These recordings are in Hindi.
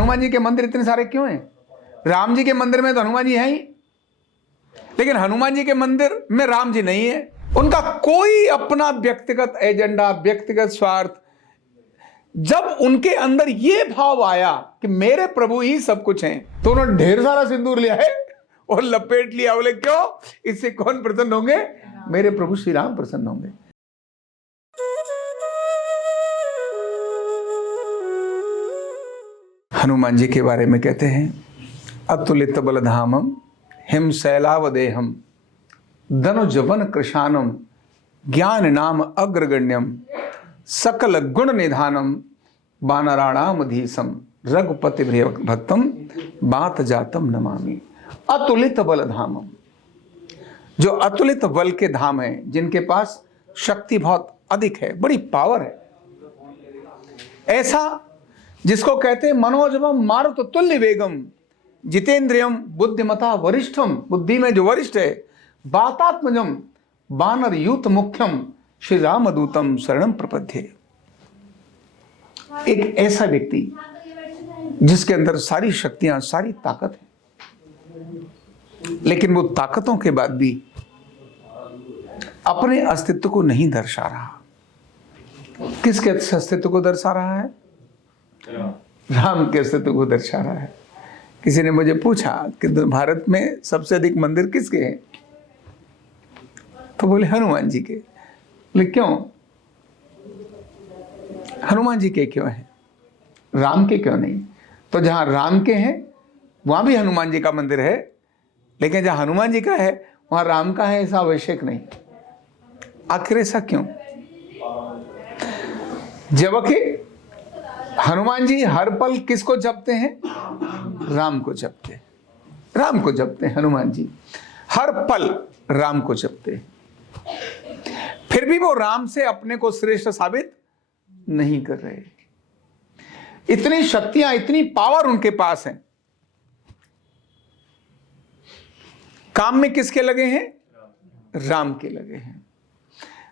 हनुमान जी के मंदिर इतने सारे क्यों हैं? राम जी के मंदिर में तो हनुमान जी हैं ही, लेकिन हनुमान जी के मंदिर में राम जी नहीं है। उनका कोई अपना व्यक्तिगत एजेंडा, व्यक्तिगत स्वार्थ, जब उनके अंदर ये भाव आया कि मेरे प्रभु ही सब कुछ हैं, तो उन्होंने ढेर सारा सिंदूर लिया है और लपेट लिया। बोले क्यों? इससे कौन प्रसन्न होंगे? मेरे प्रभु श्री राम प्रसन्न होंगे। हनुमान जी के बारे में कहते हैं, अतुलित बलधामम हिम शैलावदेहम धनुजवन कृशानम ज्ञान नाम अग्रगण्यम सकल गुण निधानम वानराणामधीशम रघुपति भक्तम बात जातम नमामि। अतुलित बलधामम, जो अतुलित बल के धाम है, जिनके पास शक्ति बहुत अधिक है, बड़ी पावर है, ऐसा जिसको कहते हैं मनोजवम मारुत तुल्य वेगम जितेंद्रियम बुद्धिमता वरिष्ठम, बुद्धि में जो वरिष्ठ है, बातात्मजम वानर यूत मुख्यम श्री रामदूतम शरणम प्रपद्ये। एक ऐसा व्यक्ति जिसके अंदर सारी शक्तियां, सारी ताकत है, लेकिन वो ताकतों के बाद भी अपने अस्तित्व को नहीं दर्शा रहा। किसके अस्तित्व को दर्शा रहा है? राम के अस्तित्व को दर्शा रहा है। किसी ने मुझे पूछा कि भारत में सबसे अधिक मंदिर किसके हैं? तो बोले हनुमान जी के। बोले क्यों? हनुमान जी के क्यों हैं, राम के क्यों नहीं? तो जहां राम के हैं वहां भी हनुमान जी का मंदिर है, लेकिन जहां हनुमान जी का है वहां राम का है, ऐसा आवश्यक नहीं। आखिर ऐसा क्यों? जबकि हनुमान जी हर पल किसको जपते हैं? राम को जपते हैं। राम को जपते हैं हनुमान जी, हर पल राम को जपते हैं। फिर भी वो राम से अपने को श्रेष्ठ साबित नहीं कर रहे। इतनी शक्तियां, इतनी पावर उनके पास है। काम में किसके लगे हैं? राम के लगे हैं।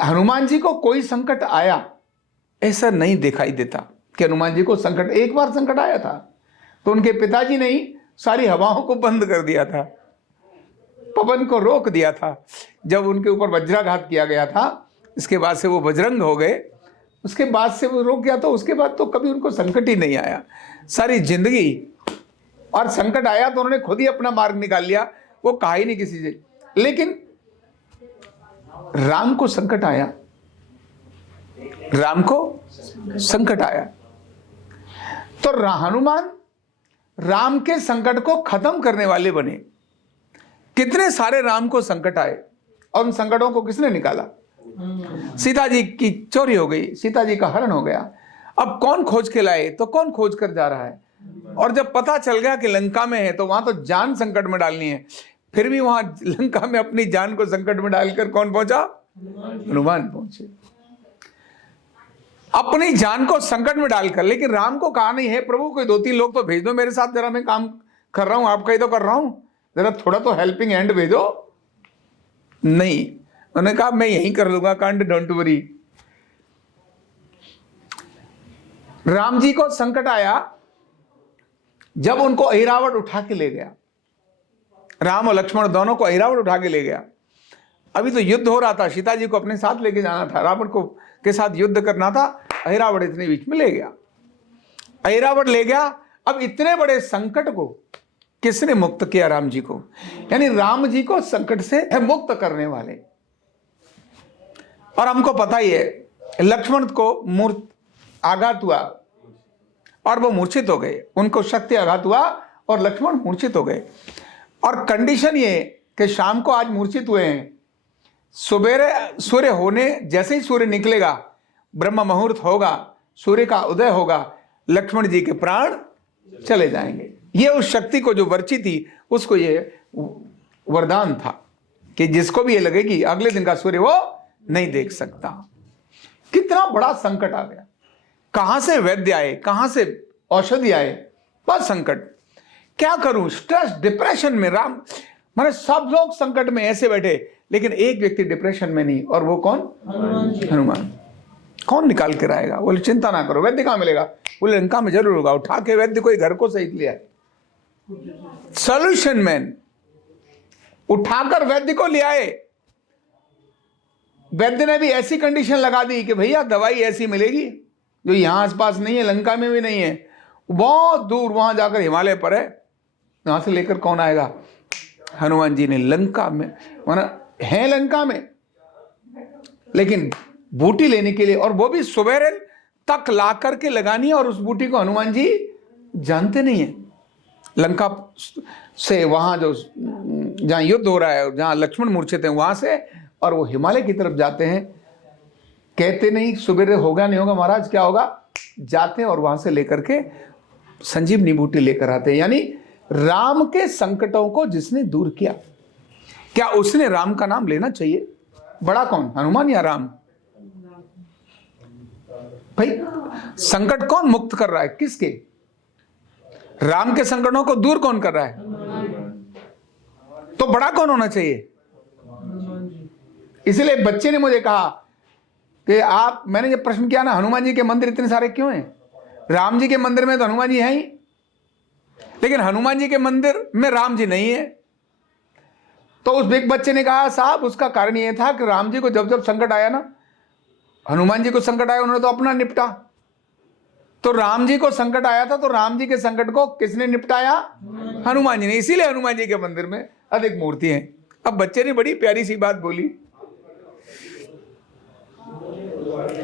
हनुमान जी को कोई संकट आया ऐसा नहीं दिखाई देता कि हनुमान जी को संकट, एक बार संकट आया था तो उनके पिताजी ने ही सारी हवाओं को बंद कर दिया था, पवन को रोक दिया था। जब उनके ऊपर वज्राघात किया गया था, इसके बाद से वो बजरंग हो गए, उसके बाद से वो रोक गया, तो उसके बाद तो कभी उनको संकट ही नहीं आया सारी जिंदगी। और संकट आया तो उन्होंने खुद ही अपना मार्ग निकाल लिया, वो कहा ही नहीं किसी से। लेकिन राम को संकट आया, राम को संकट आया, तो हनुमान राम के संकट को खत्म करने वाले बने। कितने सारे राम को संकट आए और उन संकटों को किसने निकाला? सीता जी की चोरी हो गई, सीता जी का हरण हो गया। अब कौन खोज के लाए? तो कौन खोज कर जा रहा है? और जब पता चल गया कि लंका में है, तो वहां तो जान संकट में डालनी है। फिर भी वहां लंका में अपनी जान को संकट में डालकर कौन पहुंचा? हनुमान पहुंचे, अपनी जान को संकट में डालकर। लेकिन राम को कहा नहीं है, प्रभु कोई 2-3 लोग तो भेज दो मेरे साथ, जरा मैं काम कर रहा हूं, आपका ही तो कर रहा हूं, जरा थोड़ा तो हेल्पिंग हैंड भेजो। नहीं, उन्होंने कहा मैं यही कर लूंगा, can't don't worry. Ram ji को संकट आया जब उनको अहिरावण उठा के ले गया। राम और लक्ष्मण दोनों को अहिरावण उठा के ले गया। अभी तो युद्ध हो रहा था, सीता जी को अपने साथ लेके जाना था, रावण को के साथ युद्ध करना था। अहिरावण इतने बीच में ले गया, अहिरावण ले गया। अब इतने बड़े संकट को किसने मुक्त किया? राम जी को। यानी राम जी को संकट से मुक्त करने वाले। और हमको पता ही है, लक्ष्मण को आघात हुआ और वो मूर्छित हो गए, उनको शक्ति आघात हुआ और लक्ष्मण मूर्छित हो गए। और कंडीशन ये कि शाम को आज मूर्छित हुए हैं, सुबेरे सूर्य होने जैसे ही सूर्य निकलेगा, ब्रह्म मुहूर्त होगा, सूर्य का उदय होगा, लक्ष्मण जी के प्राण चले जाएंगे। ये उस शक्ति को जो वर्ची थी, उसको ये वरदान था कि जिसको भी ये लगे कि अगले दिन का सूर्य वो नहीं देख सकता। कितना बड़ा संकट आ गया। कहां से वैद्य आए, कहां से औषधि आए, बस संकट। क्या करूं? स्ट्रेस, डिप्रेशन में। राम माने सब लोग संकट में ऐसे बैठे, लेकिन एक व्यक्ति डिप्रेशन में नहीं, और वो कौन? हनुमान। कौन निकाल कर आएगा? बोले चिंता ना करो, वैद्य कहां मिलेगा? बोले लंका में जरूर होगा। उठा के वैद्य कोई घर को सहित लिया, सॉल्यूशन मैन उठाकर वैद्य को ले आए। वैद्य ने भी ऐसी कंडीशन लगा दी कि भैया दवाई ऐसी मिलेगी जो यहां आसपास नहीं है, लंका में भी नहीं है, बहुत दूर वहां जाकर हिमालय पर है, वहां से लेकर कौन आएगा। हनुमान जी ने लंका में, माना है लंका में, लेकिन बूटी लेने के लिए, और वो भी सुबह तक ला करके लगानी है, और उस बूटी को हनुमान जी जानते नहीं है। लंका से वहां जो जहां युद्ध हो रहा है, जहां लक्ष्मण मूर्छित हैं वहां से, और वो हिमालय की तरफ जाते हैं। कहते नहीं सुबह होगा नहीं होगा महाराज, क्या होगा, जाते हैं और वहां से लेकर के संजीवनी बूटी लेकर आते हैं। यानी राम के संकटों को जिसने दूर किया, क्या उसने राम का नाम लेना चाहिए? बड़ा कौन, हनुमान या राम? भाई संकट कौन मुक्त कर रहा है, किसके? राम के संकटों को दूर कौन कर रहा है? तो बड़ा कौन होना चाहिए? इसलिए बच्चे ने मुझे कहा कि आप, मैंने जब प्रश्न किया ना हनुमान जी के मंदिर इतने सारे क्यों हैं, राम जी के मंदिर में तो हनुमान जी हैं ही, लेकिन हनुमान जी के मंदिर में राम जी नहीं है। तो उस बिग बच्चे ने कहा साहब उसका कारण यह था कि राम जी को जब जब संकट आया ना, हनुमान जी को संकट आया उन्होंने तो अपना निपटा, तो राम जी को संकट आया था तो राम जी के संकट को किसने निपटाया? हनुमान जी ने। इसीलिए हनुमान जी के मंदिर में अधिक मूर्ति हैं। अब बच्चे ने बड़ी प्यारी सी बात बोली,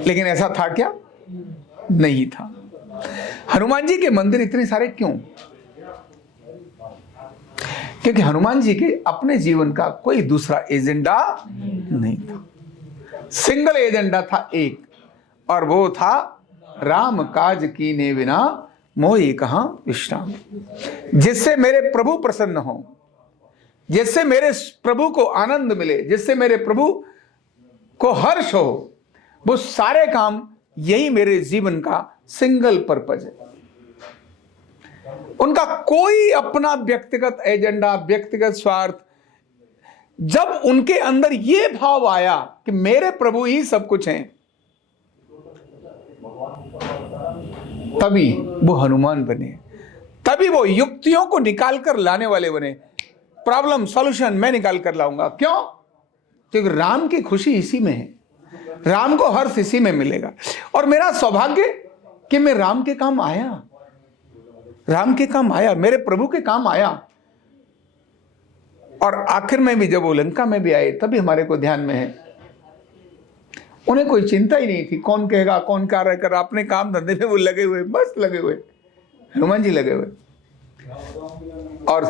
लेकिन ऐसा था क्या? नहीं था। हनुमान जी के मंदिर इतने सारे क्यों? क्योंकि हनुमान जी के अपने जीवन का कोई दूसरा एजेंडा नहीं था, सिंगल एजेंडा था एक, और वो था राम काज कीने बिना मोहि कहां विश्राम। जिससे मेरे प्रभु प्रसन्न हो, जिससे मेरे प्रभु को आनंद मिले, जिससे मेरे प्रभु को हर्ष हो, वो सारे काम, यही मेरे जीवन का सिंगल पर्पज है। उनका कोई अपना व्यक्तिगत एजेंडा, व्यक्तिगत स्वार्थ, जब उनके अंदर यह भाव आया कि मेरे प्रभु ही सब कुछ हैं, तभी वो हनुमान बने, तभी वो युक्तियों को निकाल कर लाने वाले बने। प्रॉब्लम सॉल्यूशन मैं निकाल कर लाऊंगा। क्यों? क्योंकि राम की खुशी इसी में है, राम को हर्ष इसी में मिलेगा। और मेरा सौभाग्य कि मैं राम के काम आया, राम के काम आया, मेरे प्रभु के काम आया। और आखिर में भी जब वो लंका में भी आए तभी हमारे को ध्यान में है, उन्हें कोई चिंता ही नहीं थी कौन कहेगा कौन क्या रह कर, अपने काम धंधे में वो लगे हुए, बस लगे हुए, हनुमान जी लगे हुए। और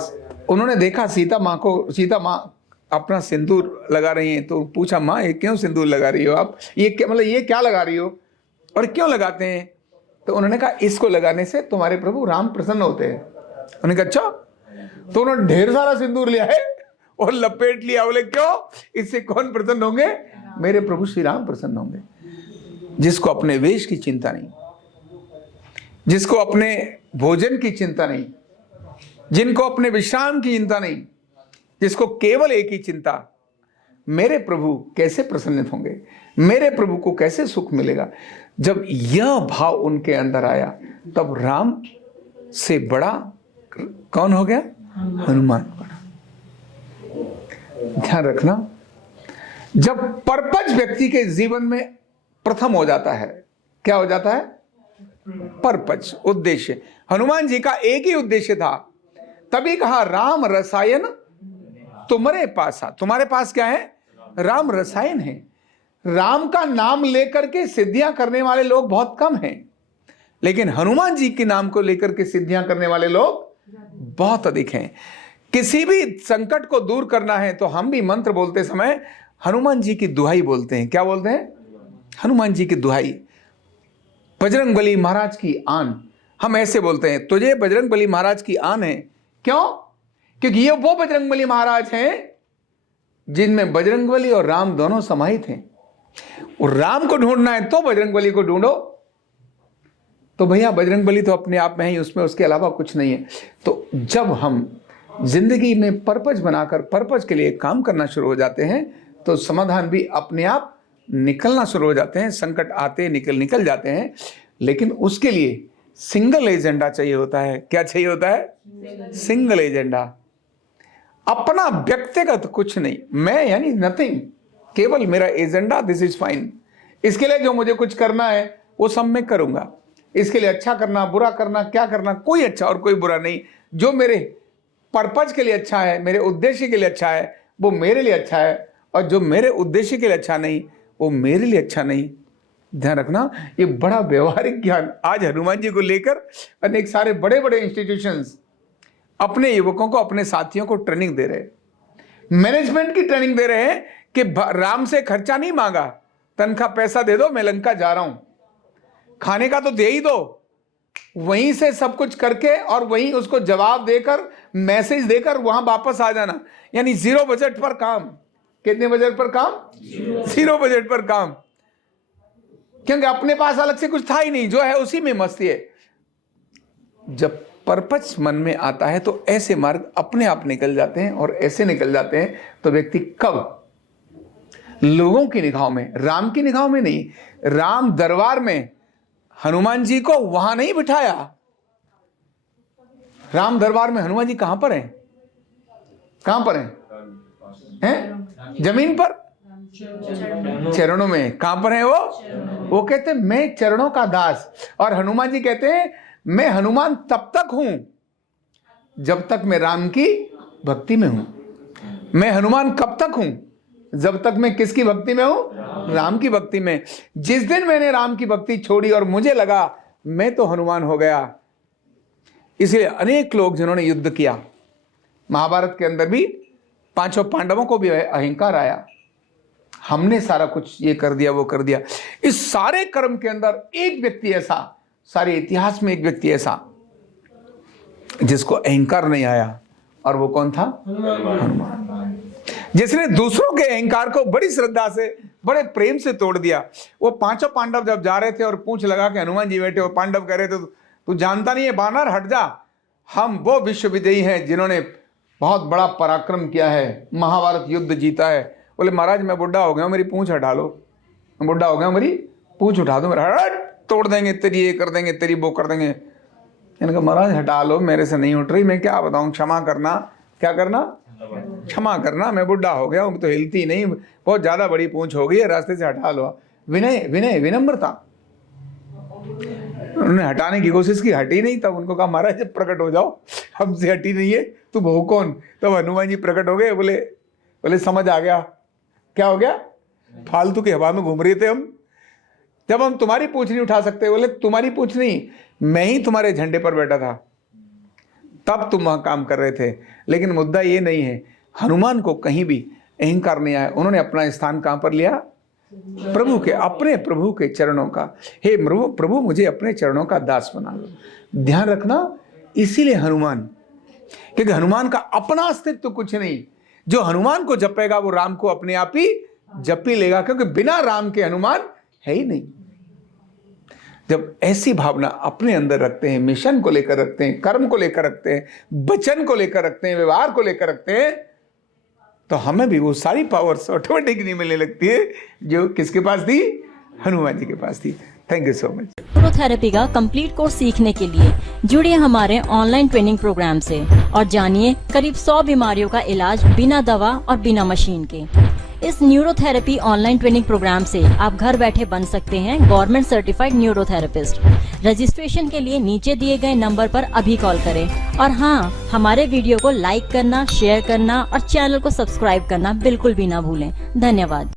उन्होंने देखा सीता माँ को, सीता माँ अपना सिंदूर लगा रही हैं, तो पूछा माँ ये क्यों सिंदूर लगा रही हो आप, ये क्या, मतलब ये क्या लगा रही हो और क्यों लगाते हैं? तो उन्होंने कहा इसको लगाने से तुम्हारे प्रभु राम प्रसन्न होते हैं। उन्होंने कहा अच्छा, तो उन्होंने ढेर सारा सिंदूर लिया है और लपेट लिया। बोले क्यों? इससे कौन प्रसन्न होंगे? मेरे प्रभु श्री राम प्रसन्न होंगे। जिसको अपने वेश की चिंता नहीं, जिसको अपने भोजन की चिंता नहीं, जिनको अपने विश्राम की चिंता नहीं, जिसको केवल एक ही चिंता, मेरे प्रभु कैसे प्रसन्नित होंगे, मेरे प्रभु को कैसे सुख मिलेगा। जब यह भाव उनके अंदर आया तब राम से बड़ा कौन हो गया? हनुमान बड़ा। ध्यान रखना, जब पर्पज व्यक्ति के जीवन में प्रथम हो जाता है, क्या हो जाता है? पर्पज, उद्देश्य। हनुमान जी का एक ही उद्देश्य था, तभी कहा राम रसायन तुम्हारे पास आ। तुम्हारे पास क्या है? राम रसायन है। राम का नाम लेकर के सिद्धियां करने वाले लोग बहुत कम हैं, लेकिन हनुमान जी के नाम को लेकर के सिद्धियां करने वाले लोग बहुत अधिक हैं। किसी भी संकट को दूर करना है तो हम भी मंत्र बोलते समय हनुमान जी की दुहाई बोलते हैं। क्या बोलते हैं? हनुमान जी की दुहाई। बजरंगबली महाराज की आन, हम ऐसे बोलते हैं, तुझे बजरंगबली महाराज की आन है। क्यों? क्योंकि ये वो बजरंगबली महाराज हैं जिनमें बजरंगबली और राम दोनों समाहित हैं। और राम को ढूंढना है तो बजरंगबली को ढूंढो। तो भैया बजरंगबली तो अपने आप में ही, उसमें उसके अलावा कुछ नहीं है। तो जब हम जिंदगी में पर्पज बनाकर पर्पज के लिए काम करना शुरू हो जाते हैं तो समाधान भी अपने आप निकलना शुरू हो जाते हैं। संकट आते निकल जाते हैं, लेकिन उसके लिए सिंगल एजेंडा चाहिए होता है। क्या चाहिए होता है? Single agenda. अपना व्यक्तिगत कुछ नहीं, मैं यानी नथिंग, केवल मेरा एजेंडा, दिस इज फाइन। इसके लिए जो मुझे कुछ करना है वो सब मैं करूंगा। इसके लिए अच्छा करना, बुरा करना, क्या करना, कोई अच्छा और कोई बुरा नहीं। जो मेरे पर्पज के लिए अच्छा है, मेरे उद्देश्य के लिए अच्छा है, वो मेरे लिए अच्छा है, और जो मेरे उद्देश्य के लिए अच्छा नहीं, वो मेरे लिए अच्छा नहीं। ध्यान रखना, ये बड़ा व्यवहारिक ज्ञान आज हनुमान जी को लेकर अनेक सारे बड़े बड़े इंस्टीट्यूशंस अपने युवकों को, अपने साथियों को ट्रेनिंग दे रहे हैं, मैनेजमेंट की ट्रेनिंग दे रहे हैं कि राम से खर्चा नहीं मांगा, तनख्वाह पैसा दे दो, मैं लंका जा रहा हूं, खाने का तो दे ही दो, वहीं से सब कुछ करके और वहीं उसको जवाब देकर, मैसेज देकर वहां वापस आ जाना। यानी जीरो बजट पर काम। कितने बजट पर काम? जीरो बजट पर काम। क्योंकि अपने पास अलग से कुछ था ही नहीं, जो है उसी में मस्ती है। जब पर्पस मन में आता है तो ऐसे मार्ग अपने आप निकल जाते हैं, और ऐसे निकल जाते हैं तो व्यक्ति कब लोगों की निगाहों में, राम की निगाहों में नहीं, राम दरबार में हनुमान जी को वहां नहीं बिठाया। राम दरबार में हनुमान जी कहां पर हैं? कहां पर हैं? जमीन पर, चरणों में। कहां पर है वो कहते हैं मैं चरणों का दास। और हनुमान जी कहते हैं मैं हनुमान तब तक हूं जब तक मैं राम की भक्ति में हूं। मैं हनुमान कब तक हूं? जब तक मैं किसकी भक्ति में हूं? राम की भक्ति में। जिस दिन मैंने राम की भक्ति छोड़ी और मुझे लगा मैं तो हनुमान हो गया, इसलिए अनेक लोग जिन्होंने युद्ध किया, महाभारत के अंदर भी पांचों पांडवों को भी अहंकार आया, हमने सारा कुछ ये कर दिया, वो कर दिया। इस सारे कर्म के अंदर एक व्यक्ति ऐसा, सारे इतिहास में एक व्यक्ति ऐसा जिसको अहंकार नहीं आया, और वो कौन था? हनुमान। जिसने दूसरों के अहंकार को बड़ी श्रद्धा से, बड़े प्रेम से तोड़ दिया। वो पांचों पांडव जब जा रहे थे और पूंछ लगा कि हनुमान जी बैठे, और पांडव कह रहे थे तू जानता नहीं है बानर, हट जा, हम वो विश्व विजयी हैं जिन्होंने बहुत बड़ा पराक्रम किया है, महाभारत युद्ध जीता है। बोले महाराज मैं बुढ़ा हो गया हूं, मेरी पूंछ हटा लो। मैं बुढ़ा हो गया हूं, मेरी पूंछ उठा दो, मेरा हट, तोड़ देंगे तेरी, ये कर देंगे तेरी, वो कर देंगे। मैंने कहा महाराज हटा लो, मेरे से नहीं उठ रही, मैं क्या बताऊं, क्षमा करना। क्या करना? क्षमा करना, मैं बुढ़ा हो गया हूं, तो हिलती नहीं, बहुत ज्यादा बड़ी पूंछ हो गई है, रास्ते से हटा लो। विनय, विनय, विनम्रता। उन्होंने हटाने की कोशिश की, हटी नहीं। तब उनको कहा महाराज जब प्रकट हो जाओ, हमसे हटी नहीं है, तुम हो कौन? तब हनुमान जी प्रकट हो गए। बोले समझ आ गया। क्या हो गया? फालतू की हवा में घूम रहे थे हम, जब हम तुम्हारी पूंछ नहीं उठा सकते। बोले तुम्हारी पूंछ नहीं, मैं ही तुम्हारे झंडे पर बैठा था, तब तुम वहां काम कर रहे थे। लेकिन मुद्दा ये नहीं है, हनुमान को कहीं भी अहंकार नहीं आया। उन्होंने अपना स्थान कहां पर लिया? प्रभु के, अपने प्रभु के चरणों का। हे प्रभु मुझे अपने चरणों का दास बना लो। ध्यान रखना, इसीलिए हनुमान, क्योंकि हनुमान का अपना अस्तित्व कुछ नहीं। जो हनुमान को जपेगा वो राम को अपने आप ही जप ही लेगा, क्योंकि बिना राम के हनुमान है ही नहीं। जब ऐसी भावना अपने अंदर रखते हैं, मिशन को लेकर रखते हैं, कर्म को लेकर रखते हैं, वचन को लेकर रखते हैं, व्यवहार को लेकर रखते हैं, तो हमें भी वो सारी पावर्स ऑटोमेटिकली मिलने लगती है जो किसके पास थी? हनुमान जी के पास थी। Thank you so much. Neurotherapy का कंप्लीट कोर्स सीखने के लिए जुड़िए हमारे ऑनलाइन ट्रेनिंग प्रोग्राम से और जानिए करीब 100 बीमारियों का इलाज बिना दवा और बिना मशीन के। इस न्यूरोथेरेपी ऑनलाइन ट्रेनिंग प्रोग्राम से आप घर बैठे बन सकते हैं गवर्नमेंट सर्टिफाइड न्यूरोथेरेपिस्ट। रजिस्ट्रेशन के लिए नीचे दिए गए नंबर पर अभी कॉल करें। और हाँ, हमारे वीडियो को लाइक करना, शेयर करना और चैनल को सब्सक्राइब करना बिल्कुल भी ना भूलें। धन्यवाद।